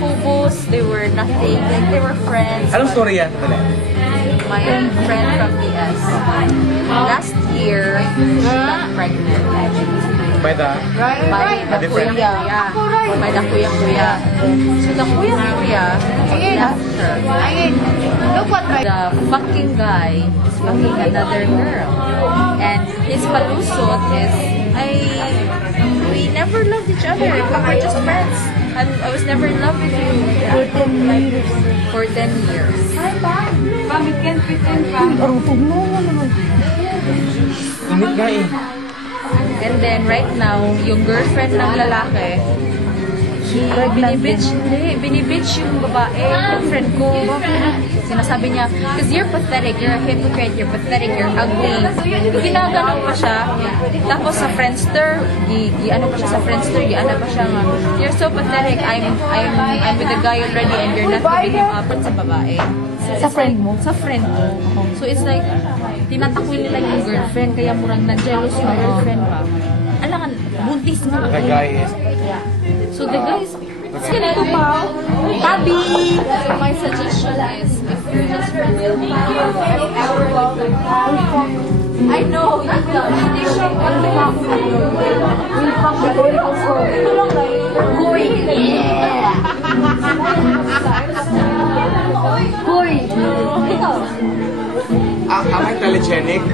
phobos, they were nothing, like they were friends. Anong story yan? My friend from PS. Last year, she got pregnant. By the? By the kuya. By the kuya. So the kuya left her. The fucking guy is fucking another girl. And his palusot is, we never loved each other. We were just friends. I was never in love with you. For 10 years. Kami can't pretend pa. Init nga eh. And then right now, yung girlfriend ng lalaki, binibitch yung babae, girlfriend ko. Sinasabi niya, because you're pathetic, you're a hypocrite, you're pathetic, you're ugly. Ginaganon pa siya. Tapos sa Friendster, ano pa siya sa Friendster, ano pa siya nga, you're so pathetic, I'm with a guy already and you're not giving him up sa babae. Sa friend mo? Sa friend mo. So it's like, tinatakwil nila yung girlfriend, kaya murang na-jealous yung girlfriend pa. Alangan, buntis nga. The guy is... So the guy is... Ganito pa. Tabi! So my suggestion is, if you're just friends with me, I know, you will. Hindi siya Am I telegenic?